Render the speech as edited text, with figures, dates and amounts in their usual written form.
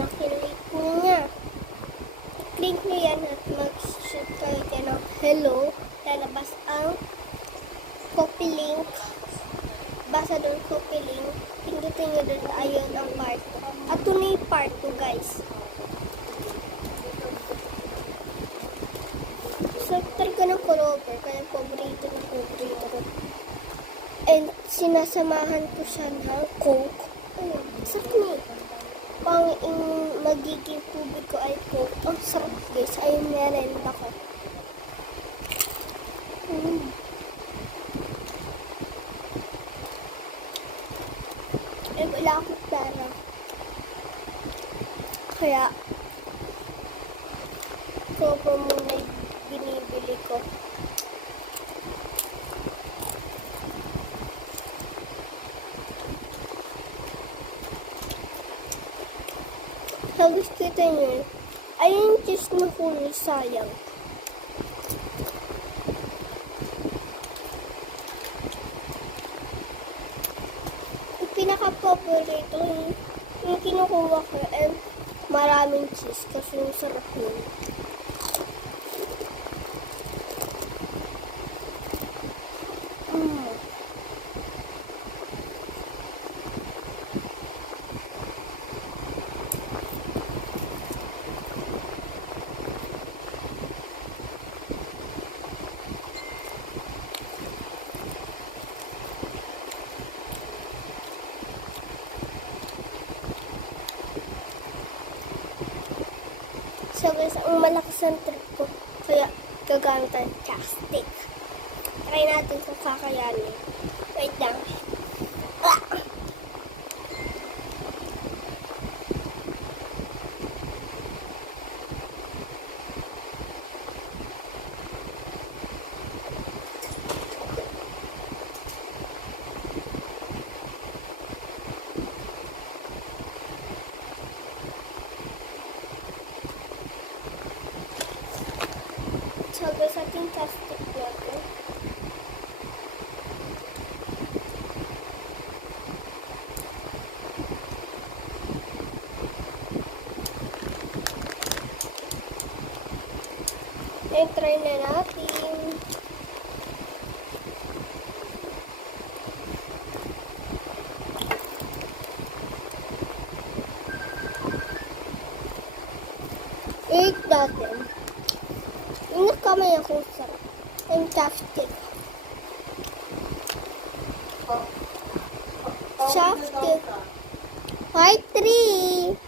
nakilik niya. I-click nyo yan at mag-shoot kayo dyan ng hello. Lalabas ang copy link. Basa doon copy link. Pindutin nyo doon. Ayun ang part 2. At ito na yung part 2 guys. So, talaga ng Clover. Kaya paborito ng paborito. And sinasamahan ko siya ng Coke. Ayun, sarap niya. Pang magiging tubig ko ay Coke. Ang sarap guys. Ayun, merenda ko. Eh, wala akong pera. Kaya, Coke muna yung binibili ko. Tapos kita nyo, ayun yung cheese na huli, sayang. Yung pinaka-paborito, yung kinukuha ko, and maraming cheese kasi yung sarap yun. So guys, ang malakas ang trip ko. Kaya gagamit ang chopstick. Try natin kung kakayanin. Wait lang. Ah! So guys, ating chopstick natin. I-try na natin. I-eat natin. Yung kamay akong sarap. Yung chopstick. Chopstick. White tree.